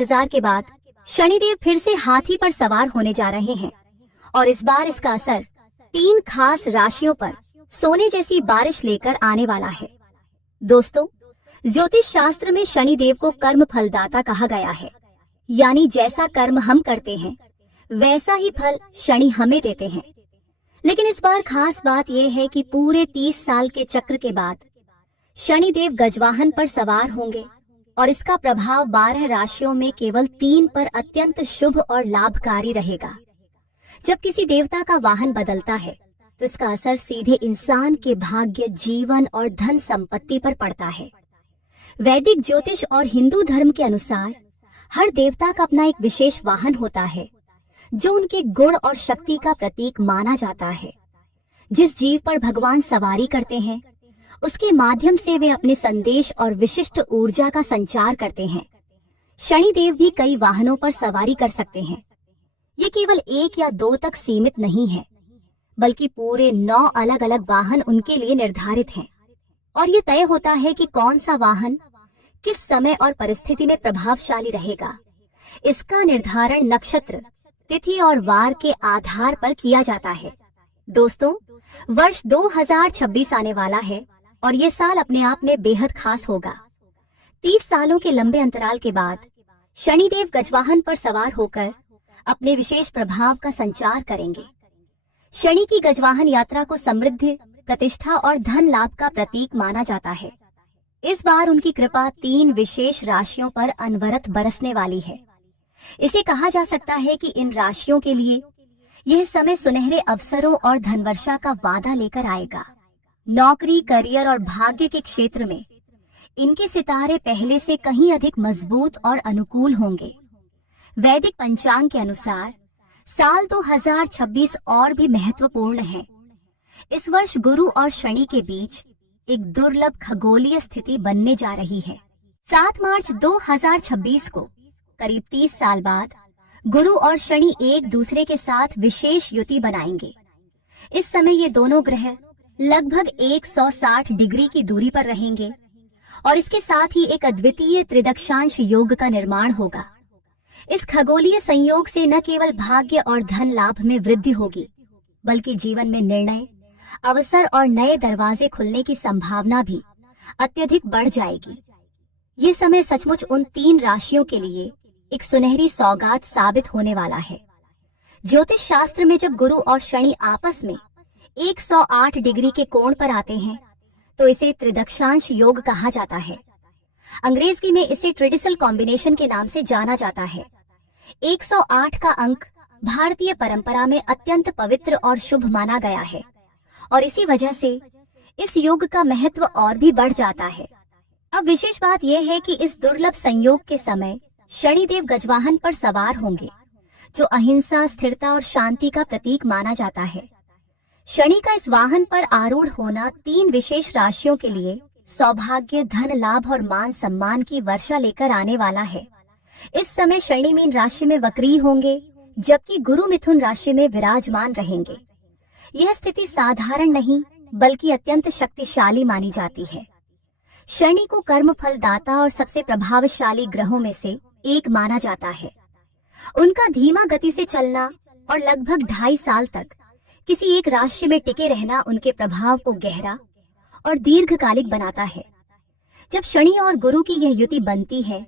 इंतजार के बाद शनिदेव फिर से हाथी पर सवार होने जा रहे हैं और इस बार इसका असर 3 खास राशियों पर सोने जैसी बारिश लेकर आने वाला है। दोस्तों, ज्योतिष शास्त्र में शनिदेव को कर्म फलदाता कहा गया है, यानी जैसा कर्म हम करते हैं वैसा ही फल शनि हमें देते हैं। लेकिन इस बार खास बात यह है कि पूरे 30 साल के चक्र के बाद शनिदेव गजवाहन पर सवार होंगे और इसका प्रभाव 12 राशियों में केवल 3 पर अत्यंत शुभ और लाभकारी रहेगा। जब किसी देवता का वाहन बदलता है तो इसका असर सीधे इंसान के भाग्य, जीवन और धन संपत्ति पर पड़ता है। वैदिक ज्योतिष और हिंदू धर्म के अनुसार हर देवता का अपना एक विशेष वाहन होता है जो उनके गुण और शक्ति का प्रतीक माना जाता है। जिस जीव पर भगवान सवारी करते हैं उसके माध्यम से वे अपने संदेश और विशिष्ट ऊर्जा का संचार करते हैं। शनिदेव भी कई वाहनों पर सवारी कर सकते हैं। ये केवल 1 या 2 तक सीमित नहीं है, बल्कि पूरे 9 अलग अलग वाहन उनके लिए निर्धारित हैं और ये तय होता है कि कौन सा वाहन किस समय और परिस्थिति में प्रभावशाली रहेगा। इसका निर्धारण नक्षत्र, तिथि और वार के आधार पर किया जाता है। दोस्तों, वर्ष 2026 आने वाला है और ये साल अपने आप में बेहद खास होगा। 30 सालों के लंबे अंतराल के बाद शनिदेव गजवाहन पर सवार होकर अपने विशेष प्रभाव का संचार करेंगे। शनि की गजवाहन यात्रा को समृद्धि, प्रतिष्ठा और धन लाभ का प्रतीक माना जाता है। इस बार उनकी कृपा 3 विशेष राशियों पर अनवरत बरसने वाली है। इसे कहा जा सकता है कि इन राशियों के लिए यह समय सुनहरे अवसरों और धनवर्षा का वादा लेकर आएगा। नौकरी, करियर और भाग्य के क्षेत्र में इनके सितारे पहले से कहीं अधिक मजबूत और अनुकूल होंगे। वैदिक पंचांग के अनुसार साल 2026 और भी महत्वपूर्ण है। इस वर्ष गुरु और शनि के बीच एक दुर्लभ खगोलीय स्थिति बनने जा रही है। 7 मार्च 2026 को करीब 30 साल बाद गुरु और शनि एक दूसरे के साथ विशेष युति बनाएंगे। इस समय ये दोनों ग्रह लगभग 160 डिग्री की दूरी पर रहेंगे और इसके साथ ही एक अद्वितीय त्रिदक्षांश योग का निर्माण होगा। इस खगोलीय संयोग से न केवल भाग्य और धन लाभ में वृद्धि होगी, बल्कि जीवन में निर्णय, अवसर और नए दरवाजे खुलने की संभावना भी अत्यधिक बढ़ जाएगी। ये समय सचमुच उन 3 राशियों के लिए एक सुनहरी सौगात साबित होने वाला है। ज्योतिष शास्त्र में जब गुरु और शनि आपस में 108 डिग्री के कोण पर आते हैं तो इसे त्रिदक्षांश योग कहा जाता है। अंग्रेजी में इसे ट्रेडिशनल कॉम्बिनेशन के नाम से जाना जाता है। 108 का अंक भारतीय परंपरा में अत्यंत पवित्र और शुभ माना गया है और इसी वजह से इस योग का महत्व और भी बढ़ जाता है। अब विशेष बात यह है कि इस दुर्लभ संयोग के समय शनिदेव गजवाहन पर सवार होंगे, जो अहिंसा, स्थिरता और शांति का प्रतीक माना जाता है। शनि का इस वाहन पर आरूढ़ होना 3 विशेष राशियों के लिए सौभाग्य, धन लाभ और मान सम्मान की वर्षा लेकर आने वाला है। इस समय शनि मीन राशि में वक्री होंगे, जबकि गुरु मिथुन राशि में विराजमान रहेंगे। यह स्थिति साधारण नहीं बल्कि अत्यंत शक्तिशाली मानी जाती है। शनि को कर्म फलदाता और सबसे प्रभावशाली ग्रहों में से एक माना जाता है। उनका धीमा गति से चलना और लगभग 2.5 साल तक किसी एक राशि में टिके रहना उनके प्रभाव को गहरा और दीर्घकालिक बनाता है। जब शनि और गुरु की यह युति बनती है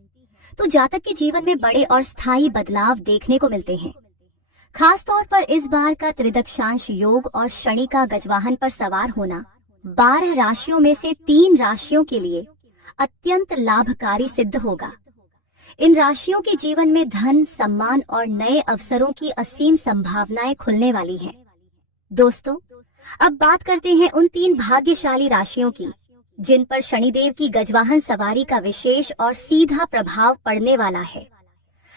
तो जातक के जीवन में बड़े और स्थायी बदलाव देखने को मिलते हैं। खास तौर पर इस बार का त्रिदक्षांश योग और शनि का गजवाहन पर सवार होना 12 राशियों में से 3 राशियों के लिए अत्यंत लाभकारी सिद्ध होगा। इन राशियों के जीवन में धन, सम्मान और नए अवसरों की असीम संभावनाएं खुलने वाली हैं। दोस्तों, अब बात करते हैं उन 3 भाग्यशाली राशियों की जिन पर शनिदेव की गजवाहन सवारी का विशेष और सीधा प्रभाव पड़ने वाला है।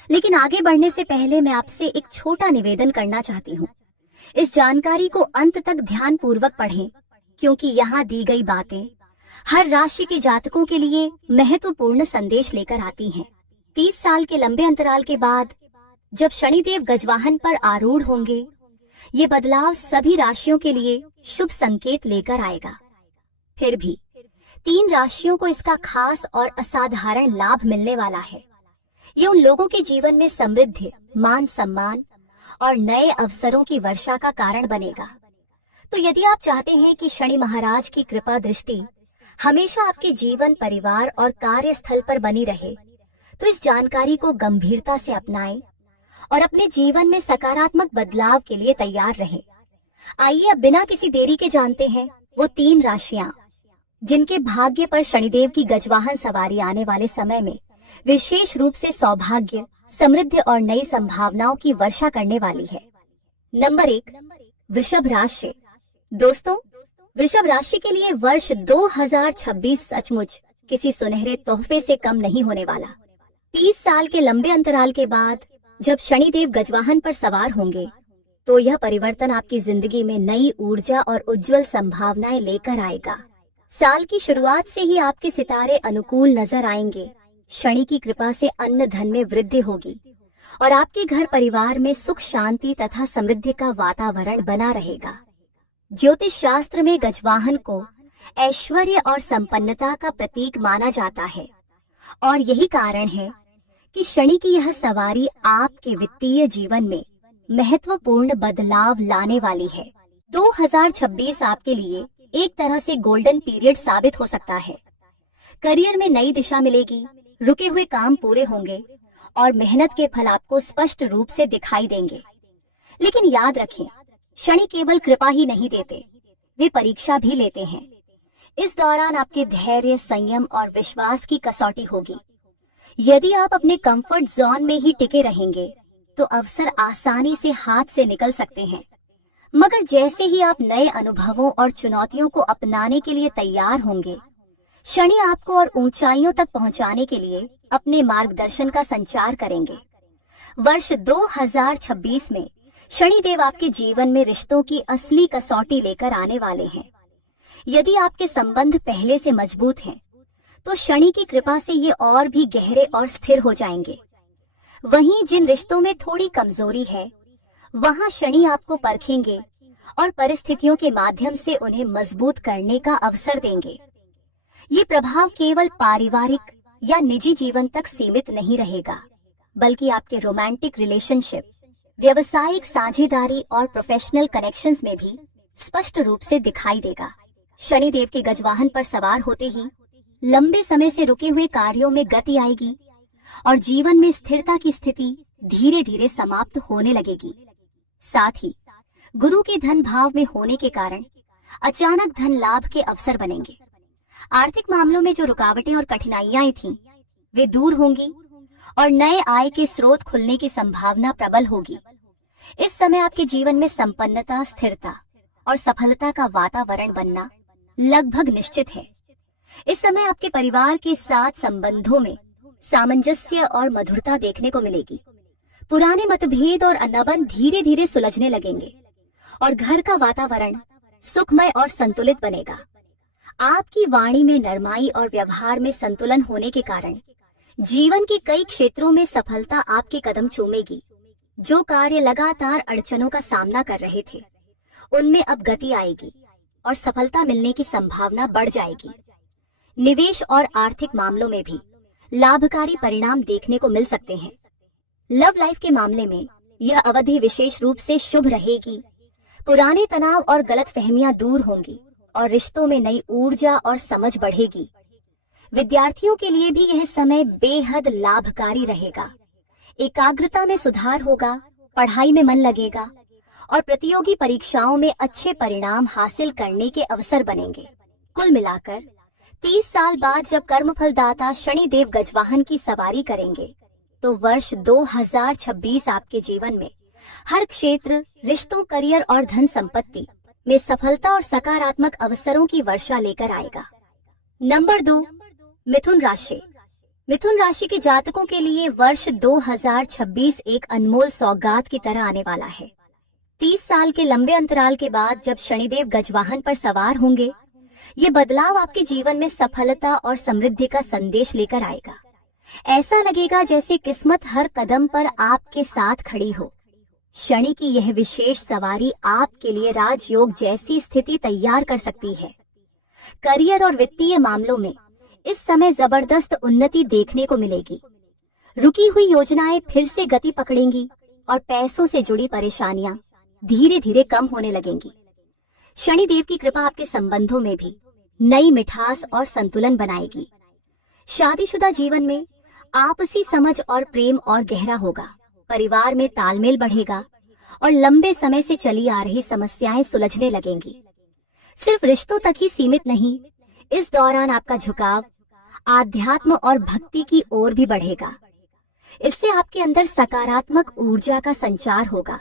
लेकिन आगे बढ़ने से पहले मैं आपसे एक छोटा निवेदन करना चाहती हूँ। इस जानकारी को अंत तक ध्यान पूर्वक पढ़ें, क्योंकि यहाँ दी गई बातें हर राशि के जातकों के लिए महत्वपूर्ण संदेश लेकर आती हैं। 30 साल के लंबे अंतराल के बाद जब शनिदेव गजवाहन पर आरूढ़ होंगे, ये बदलाव सभी राशियों के लिए शुभ संकेत लेकर आएगा। फिर भी 3 राशियों को इसका खास और असाधारण लाभ मिलने वाला है। ये उन लोगों के जीवन में समृद्धि, मान सम्मान और नए अवसरों की वर्षा का कारण बनेगा। तो यदि आप चाहते हैं कि शनि महाराज की कृपा दृष्टि हमेशा आपके जीवन, परिवार और कार्यस्थल पर बनी रहे, तो इस जानकारी को गंभीरता से अपनाएं और अपने जीवन में सकारात्मक बदलाव के लिए तैयार रहें। आइए अब बिना किसी देरी के जानते हैं वो 3 राशियां जिनके भाग्य पर शनिदेव की गजवाहन सवारी आने वाले समय में विशेष रूप से सौभाग्य, समृद्धि और नई संभावनाओं की वर्षा करने वाली है। नंबर 1, वृषभ राशि। दोस्तों, वृषभ राशि के लिए वर्ष 2026 सचमुच किसी सुनहरे तोहफे से कम नहीं होने वाला। 30 साल के लंबे अंतराल के बाद जब शनिदेव गजवाहन पर सवार होंगे, तो यह परिवर्तन आपकी जिंदगी में नई ऊर्जा और उज्जवल संभावनाएं लेकर आएगा। साल की शुरुआत से ही आपके सितारे अनुकूल नजर आएंगे। शनि की कृपा से अन्न धन में वृद्धि होगी और आपके घर परिवार में सुख, शांति तथा समृद्धि का वातावरण बना रहेगा। ज्योतिष शास्त्र में गजवाहन को ऐश्वर्य और संपन्नता का प्रतीक माना जाता है और यही कारण है कि शनि की यह सवारी आपके वित्तीय जीवन में महत्वपूर्ण बदलाव लाने वाली है। 2026 आपके लिए एक तरह से गोल्डन पीरियड साबित हो सकता है। करियर में नई दिशा मिलेगी, रुके हुए काम पूरे होंगे और मेहनत के फल आपको स्पष्ट रूप से दिखाई देंगे। लेकिन याद रखें, शनि केवल कृपा ही नहीं देते, वे परीक्षा भी लेते हैं। इस दौरान आपके धैर्य, संयम और विश्वास की कसौटी होगी। यदि आप अपने कंफर्ट जोन में ही टिके रहेंगे तो अवसर आसानी से हाथ से निकल सकते हैं, मगर जैसे ही आप नए अनुभवों और चुनौतियों को अपनाने के लिए तैयार होंगे, शनि आपको और ऊंचाइयों तक पहुंचाने के लिए अपने मार्गदर्शन का संचार करेंगे। वर्ष 2026 में शनिदेव आपके जीवन में रिश्तों की असली कसौटी लेकर आने वाले हैं। यदि आपके संबंध पहले से मजबूत हैं, तो शनि की कृपा से ये और भी गहरे और स्थिर हो जाएंगे। वहीं जिन रिश्तों में थोड़ी कमजोरी है, वहां शनि आपको परखेंगे और परिस्थितियों के माध्यम से उन्हें मजबूत करने का अवसर देंगे। ये प्रभाव केवल पारिवारिक या निजी जीवन तक सीमित नहीं रहेगा, बल्कि आपके रोमांटिक रिलेशनशिप, व्यावसायिक साझेदारी और प्रोफेशनल कनेक्शंस में भी स्पष्ट रूप से दिखाई देगा। शनिदेव के गजवाहन पर सवार होते ही लंबे समय से रुके हुए कार्यों में गति आएगी और जीवन में स्थिरता की स्थिति धीरे धीरे समाप्त होने लगेगी। साथ ही गुरु के धन भाव में होने के कारण अचानक धन लाभ के अवसर बनेंगे। आर्थिक मामलों में जो रुकावटें और कठिनाइयां थीं, वे दूर होंगी और नए आय के स्रोत खुलने की संभावना प्रबल होगी। इस समय आपके जीवन में संपन्नता, स्थिरता और सफलता का वातावरण बनना लगभग निश्चित है। इस समय आपके परिवार के साथ संबंधों में सामंजस्य और मधुरता देखने को मिलेगी। पुराने मतभेद और अनबन धीरे धीरे सुलझने लगेंगे और घर का वातावरण सुखमय और संतुलित बनेगा। आपकी वाणी में नरमाई और व्यवहार में संतुलन होने के कारण जीवन के कई क्षेत्रों में सफलता आपके कदम चूमेगी। जो कार्य लगातार अड़चनों का सामना कर रहे थे, उनमें अब गति आएगी और सफलता मिलने की संभावना बढ़ जाएगी। निवेश और आर्थिक मामलों में भी लाभकारी परिणाम देखने को मिल सकते हैं। लव लाइफ के मामले में यह अवधि विशेष रूप से शुभ रहेगी। पुराने तनाव और गलतफहमियां दूर होंगी और रिश्तों में नई ऊर्जा और समझ बढ़ेगी। विद्यार्थियों के लिए भी यह समय बेहद लाभकारी रहेगा। एकाग्रता में सुधार होगा, पढ़ाई में मन लगेगा और प्रतियोगी परीक्षाओं में अच्छे परिणाम हासिल करने के अवसर बनेंगे। कुल मिलाकर 30 साल बाद जब कर्मफलदाता शनिदेव गजवाहन की सवारी करेंगे, तो वर्ष 2026 आपके जीवन में हर क्षेत्र, रिश्तों, करियर और धन संपत्ति में सफलता और सकारात्मक अवसरों की वर्षा लेकर आएगा। नंबर 2, मिथुन राशि। मिथुन राशि के जातकों के लिए वर्ष 2026 एक अनमोल सौगात की तरह आने वाला है। 30 साल के लंबे अंतराल के बाद जब शनिदेव गजवाहन पर सवार होंगे, ये बदलाव आपके जीवन में सफलता और समृद्धि का संदेश लेकर आएगा। ऐसा लगेगा जैसे किस्मत हर कदम पर आपके साथ खड़ी हो। शनि की यह विशेष सवारी आपके लिए राजयोग जैसी स्थिति तैयार कर सकती है। करियर और वित्तीय मामलों में इस समय जबरदस्त उन्नति देखने को मिलेगी। रुकी हुई योजनाएं फिर से गति पकड़ेंगी और पैसों से जुड़ी परेशानियां धीरे धीरे कम होने लगेंगी। शनिदेव की कृपा आपके संबंधों में भी नई मिठास और संतुलन बनाएगी। शादीशुदा जीवन में आपसी समझ और प्रेम और गहरा होगा। परिवार में तालमेल बढ़ेगा और लंबे समय से चली आ रही समस्याएं सुलझने लगेंगी। सिर्फ रिश्तों तक ही सीमित नहीं, इस दौरान आपका झुकाव आध्यात्म और भक्ति की ओर भी बढ़ेगा। इससे आपके अंदर सकारात्मक ऊर्जा का संचार होगा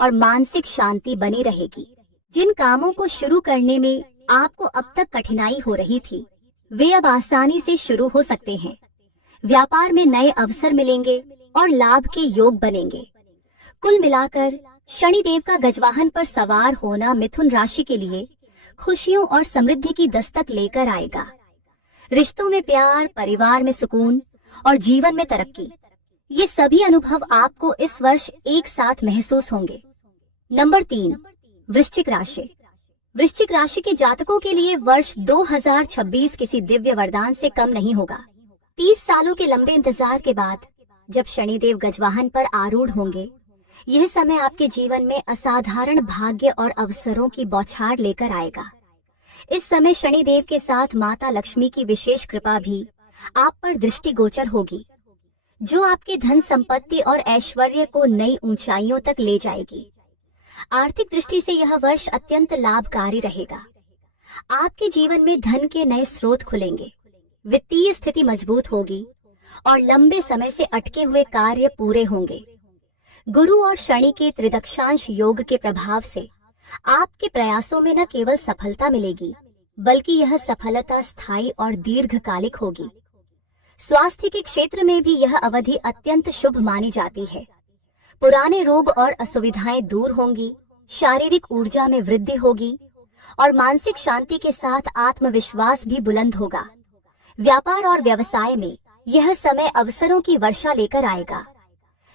और मानसिक शांति बनी रहेगी। जिन कामों को शुरू करने में आपको अब तक कठिनाई हो रही थी, वे अब आसानी से शुरू हो सकते हैं। व्यापार में नए अवसर मिलेंगे और लाभ के योग बनेंगे। कुल मिलाकर शनिदेव का गजवाहन पर सवार होना मिथुन राशि के लिए खुशियों और समृद्धि की दस्तक लेकर आएगा। रिश्तों में प्यार, परिवार में सुकून और जीवन में तरक्की, ये सभी अनुभव आपको इस वर्ष एक साथ महसूस होंगे। नंबर 3, वृश्चिक राशि। वृश्चिक राशि के जातकों के लिए वर्ष 2026 किसी दिव्य वरदान से कम नहीं होगा। 30 सालों के लंबे इंतजार के बाद जब शनिदेव गजवाहन पर आरूढ़ होंगे, यह समय आपके जीवन में असाधारण भाग्य और अवसरों की बौछार लेकर आएगा। इस समय शनिदेव के साथ माता लक्ष्मी की विशेष कृपा भी आप पर दृष्टिगोचर होगी, जो आपके धन संपत्ति और ऐश्वर्य को नई ऊंचाइयों तक ले जाएगी। आर्थिक दृष्टि से यह वर्ष अत्यंत लाभकारी रहेगा। आपके जीवन में धन के नए स्रोत खुलेंगे, वित्तीय स्थिति मजबूत होगी और लंबे समय से अटके हुए कार्य पूरे होंगे। गुरु और शनि के त्रिदक्षांश योग के प्रभाव से आपके प्रयासों में न केवल सफलता मिलेगी, बल्कि यह सफलता स्थायी और दीर्घकालिक होगी। स्वास्थ्य के क्षेत्र में भी यह अवधि अत्यंत शुभ मानी जाती है। पुराने रोग और असुविधाएं दूर होंगी, शारीरिक ऊर्जा में वृद्धि होगी और मानसिक शांति के साथ आत्मविश्वास भी बुलंद होगा। व्यापार और व्यवसाय में यह समय अवसरों की वर्षा लेकर आएगा।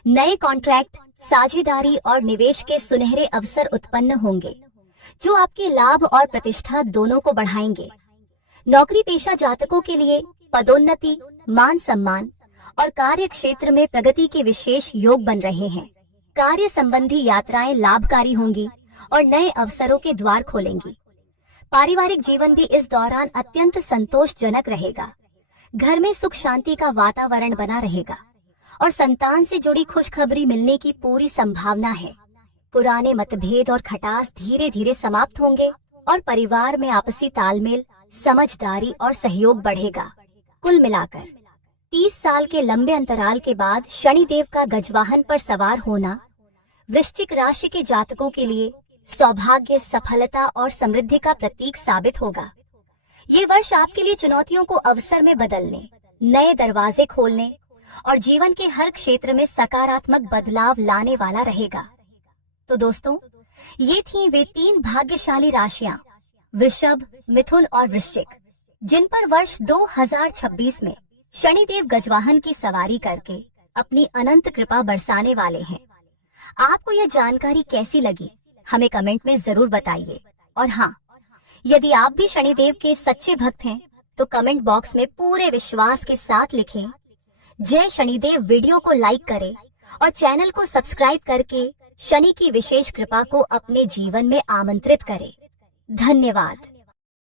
नए कॉन्ट्रैक्ट, साझेदारी और निवेश के सुनहरे अवसर उत्पन्न होंगे, जो आपके लाभ और प्रतिष्ठा दोनों को बढ़ाएंगे। नौकरी पेशा जातकों के लिए पदोन्नति, मान सम्मान और कार्य क्षेत्र में प्रगति के विशेष योग बन रहे हैं। कार्य संबंधी यात्राएं लाभकारी होंगी और नए अवसरों के द्वार खोलेंगी। पारिवारिक जीवन भी इस दौरान अत्यंत संतोषजनक रहेगा। घर में सुख शांति का वातावरण बना रहेगा और संतान से जुड़ी खुशखबरी मिलने की पूरी संभावना है। पुराने मतभेद और खटास धीरे धीरे समाप्त होंगे और परिवार में आपसी तालमेल, समझदारी और सहयोग बढ़ेगा। कुल मिलाकर 30 साल के लंबे अंतराल के बाद शनिदेव का गजवाहन पर सवार होना वृश्चिक राशि के जातकों के लिए सौभाग्य, सफलता और समृद्धि का प्रतीक साबित होगा। ये वर्ष आपके लिए चुनौतियों को अवसर में बदलने, नए दरवाजे खोलने और जीवन के हर क्षेत्र में सकारात्मक बदलाव लाने वाला रहेगा। तो दोस्तों, ये थीं वे 3 भाग्यशाली राशियां, वृषभ, मिथुन और वृश्चिक, जिन पर वर्ष 2026 में शनिदेव गजवाहन की सवारी करके अपनी अनंत कृपा बरसाने वाले हैं। आपको यह जानकारी कैसी लगी, हमें कमेंट में जरूर बताइए। और हाँ, यदि आप भी शनिदेव के सच्चे भक्त हैं, तो कमेंट बॉक्स में पूरे विश्वास के साथ लिखें जय शनिदेव। वीडियो को लाइक करें और चैनल को सब्सक्राइब करके शनि की विशेष कृपा को अपने जीवन में आमंत्रित करें। धन्यवाद।